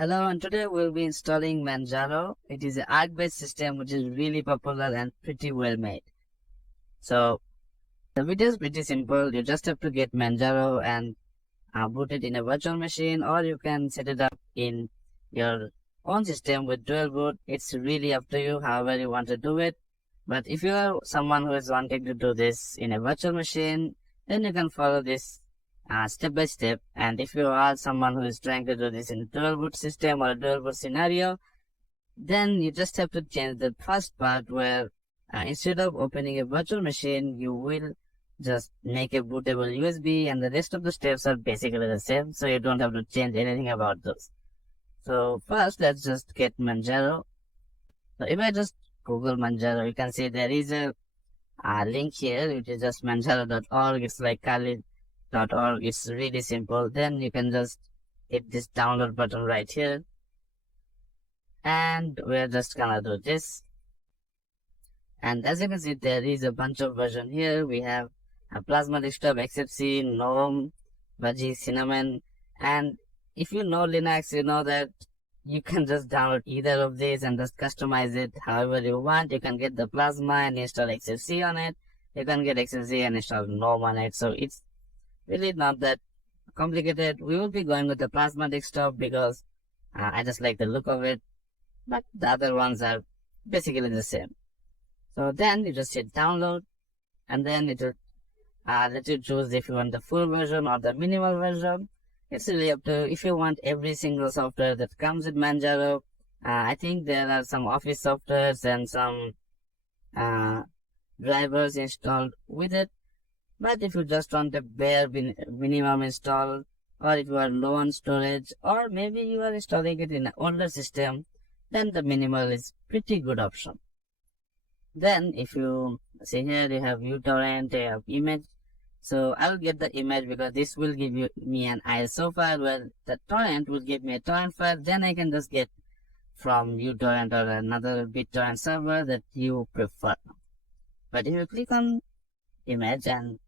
Hello, and today we'll be installing Manjaro. It is an Arc-based system which is really popular and pretty well made. So the video is pretty simple. You just have to get Manjaro and boot it in a virtual machine, or you can set it up in your own system with dual boot. It's really up to you however you want to do it. But if you are someone who is wanting to do this in a virtual machine, then you can follow this step by step. And if you are someone who is trying to do this in a dual boot system or a dual boot scenario, then you just have to change the first part where instead of opening a virtual machine, you will just make a bootable USB, and the rest of the steps are basically the same, so you don't have to change anything about those. So first, let's just get Manjaro. So if I just Google Manjaro, you can see there is a link here, which is just manjaro.org. It's like Kali.org. It's really simple. Then you can just hit this download button right here, and we're just gonna do this. And as you can see, there is a bunch of version here. We have a Plasma Desktop, XFC, GNOME, Budgie, Cinnamon, and if you know Linux, you know that you can just download either of these and just customize it however you want. You can get the Plasma and install XFC on it. You can get XFC and install GNOME on it. So it's really not that complicated. We will be going with the Plasma Desktop because I just like the look of it, but the other ones are basically the same. So then you just hit download, and then it will let you choose if you want the full version or the minimal version. It's really up to you. If you want every single software that comes with Manjaro, I think there are some office softwares and some drivers installed with it. But if you just want a bare minimum install, or if you are low on storage, or maybe you are installing it in an older system, then the minimal is pretty good option. Then if you see here, you have uTorrent, you have image. So I will get the image because this will give me an ISO file, where the torrent will give me a torrent file. Then I can just get from uTorrent or another BitTorrent server that you prefer. But if you click on image and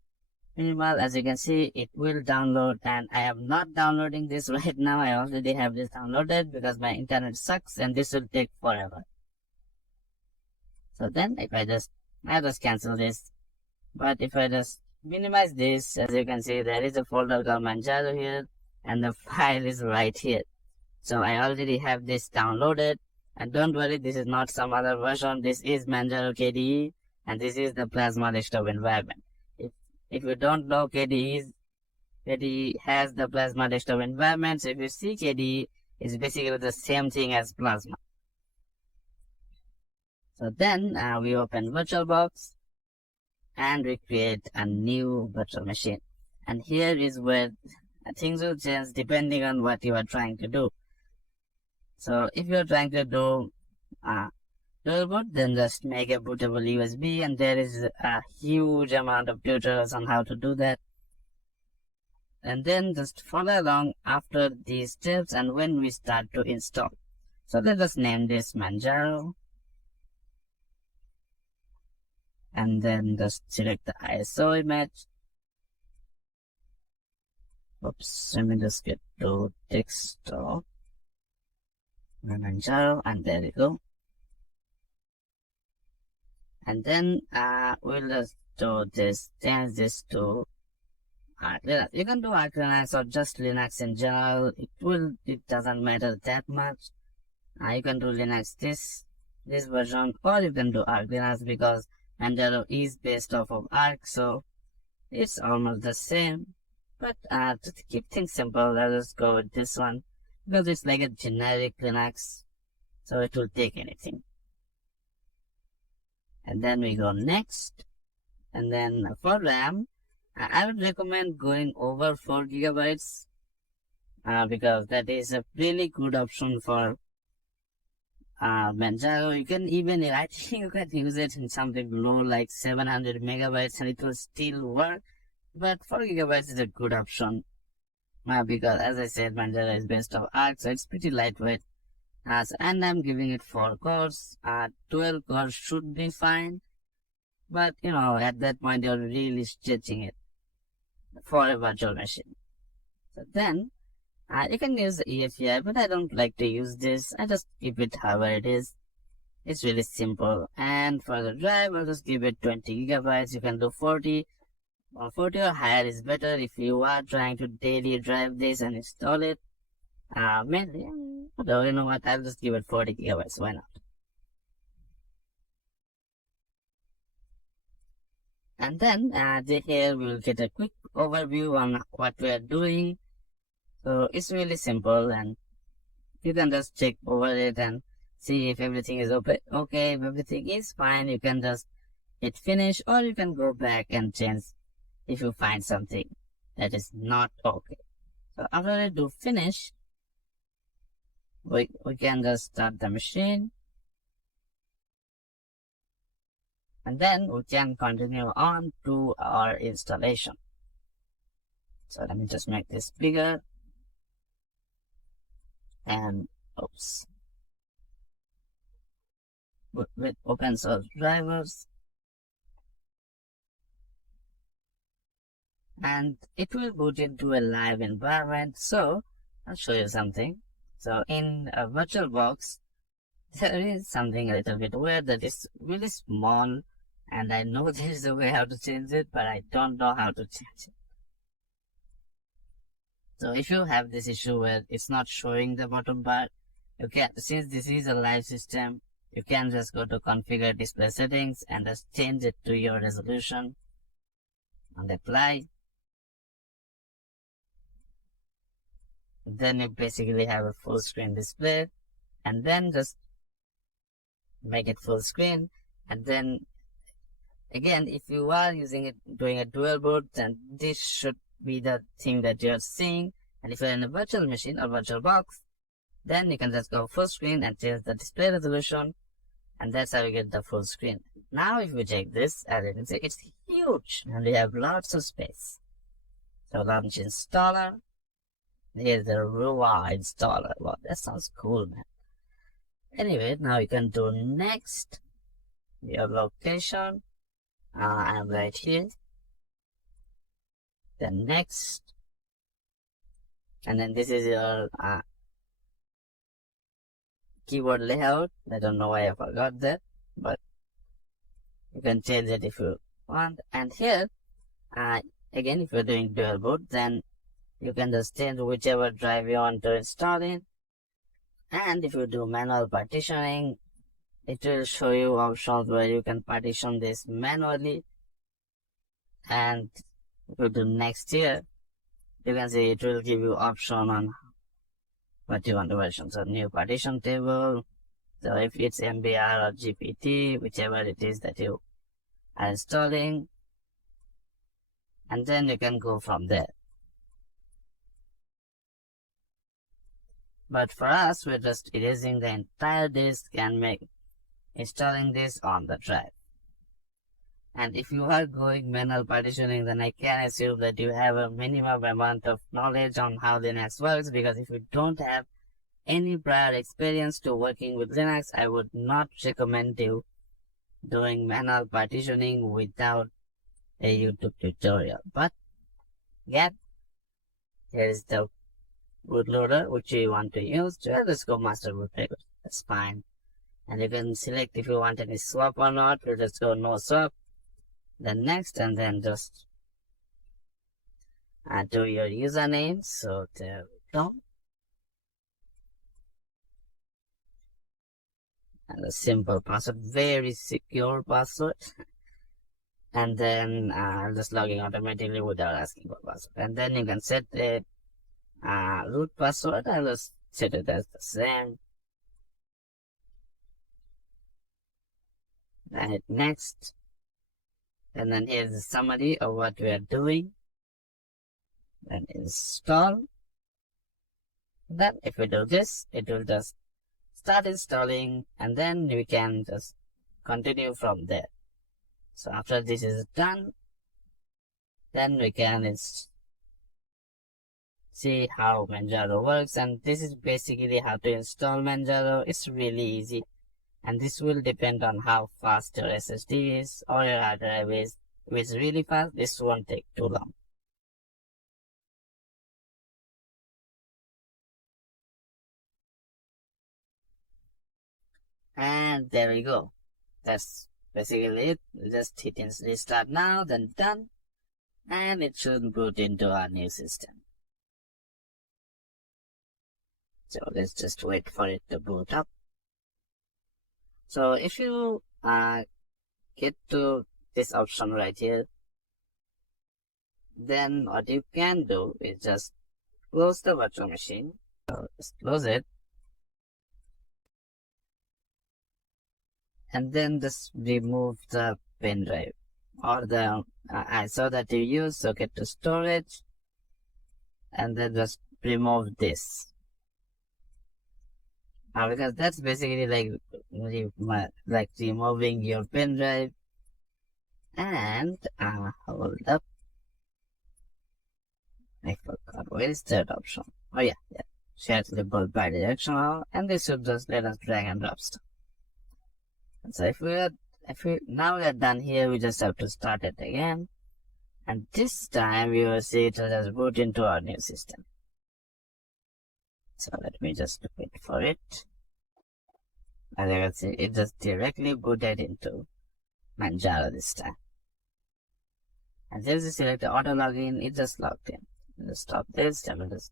minimal, as you can see, it will download, and I am not downloading this right now. I already have this downloaded because my internet sucks and this will take forever. So then if I just cancel this. But if I just minimize this, as you can see, there is a folder called Manjaro here, and the file is right here. So I already have this downloaded, and don't worry, this is not some other version. This is Manjaro KDE, and this is the Plasma Desktop environment. If you don't know, KDE has the Plasma Desktop environment. So if you see KDE, it's basically the same thing as Plasma. So then we open VirtualBox and we create a new virtual machine. And here is where things will change depending on what you are trying to do. So if you are trying to do dual boot, then just make a bootable USB, and there is a huge amount of tutorials on how to do that. And then just follow along after these steps and when we start to install. So let us name this Manjaro. And then just select the ISO image. Oops, let me just get to desktop Manjaro, and there we go. And then we'll just do this, change this to Arch Linux. You can do Arch Linux or just Linux in general. It doesn't matter that much. You can do Linux this version, or you can do Arch Linux because Manjaro is based off of Arch, so it's almost the same. But to keep things simple, let's just go with this one because it's like a generic Linux, so it will take anything. And then we go next. And then for RAM, I would recommend going over 4 gigabytes because that is a really good option for Manjaro. You can even, I think you can use it in something low like 700 megabytes and it will still work. But 4 gigabytes is a good option because, as I said, Manjaro is based on Arch, so it's pretty lightweight. And I'm giving it 4 cores. 12 cores should be fine, but at that point you're really stretching it for a virtual machine. So then You can use the EFI, but I don't like to use this. I just keep it however it is. It's really simple. And for the drive, I'll just give it 20 gigabytes. You can do 40. 40 or higher is better if you are trying to daily drive this and install it. Mainly, although you know what, I'll just give it 40 gigabytes. Why not? And then here we will get a quick overview on what we are doing. So it's really simple, and you can just check over it and see if everything is okay. Okay, if everything is fine, you can just hit finish, or you can go back and change if you find something that is not okay. So after I do finish, we can just start the machine, and then we can continue on to our installation. So let me just make this bigger, and oops, with open source drivers, and it will boot into a live environment. So I'll show you something. So in a VirtualBox, there is something a little bit weird that is really small, and I know there is a way how to change it, but I don't know how to change it. So if you have this issue where it's not showing the bottom bar, you can, since this is a live system, you can just go to configure display settings and just change it to your resolution and apply. Then you basically have a full screen display, and then just make it full screen. And then again, if you are using it, doing a dual boot, then this should be the thing that you're seeing. And if you're in a virtual machine or VirtualBox, then you can just go full screen and change the display resolution, and that's how you get the full screen. Now if we check this, as you can see, it's huge and we have lots of space. So launch installer. Here's the Rua installer. Wow, that sounds cool, man. Anyway, now you can do next. Your location. I'm right here. Then next. And then this is your keyboard layout. I don't know why I forgot that, but you can change it if you want. And here, again, if you're doing dual boot, then you can just change whichever drive you want to install in. And if you do manual partitioning, it will show you options where you can partition this manually. And if you do next here, you can see it will give you option on what you want to version. So new partition table. So if it's MBR or GPT, whichever it is that you are installing, and then you can go from there. But for us, we're just erasing the entire disk and installing this on the drive. And if you are going manual partitioning, then I can assume that you have a minimum amount of knowledge on how Linux works, because if you don't have any prior experience to working with Linux, I would not recommend you doing manual partitioning without a YouTube tutorial. But yeah, here is the bootloader which you want to use. So let's go master bootloader. That's fine. And you can select if you want any swap or not. We'll just go no swap. Then next, and then just do your username. So there we go. And a simple password, very secure password. And then just logging automatically without asking for password. And then you can set the root password. I'll just set it as the same. Then hit next. And then here's the summary of what we are doing. Then install. Then if we do this, it will just start installing, and then we can just continue from there. So after this is done, then we can see how Manjaro works. And this is basically how to install Manjaro. It's really easy, and this will depend on how fast your SSD is or your hard drive is. If it's really fast, this won't take too long. And there we go. That's basically it. Just hit restart now, then done. And it should boot into our new system. So let's just wait for it to boot up. So if you get to this option right here, then what you can do is just close the virtual machine. So just close it. And then just remove the pen drive or the ISO that you use. So get to storage and then just remove this. Because that's basically like removing your pen drive. And hold up, I forgot where is that option. Oh yeah, share label bidirectional, and this should just let us drag and drop stuff. So if we now we are done here, we just have to start it again, and this time we will see it will just boot into our new system. So let me just wait for it. As you can see, it just directly booted into Manjaro this time. And since you select the auto login, it just logged in. Just stop this and just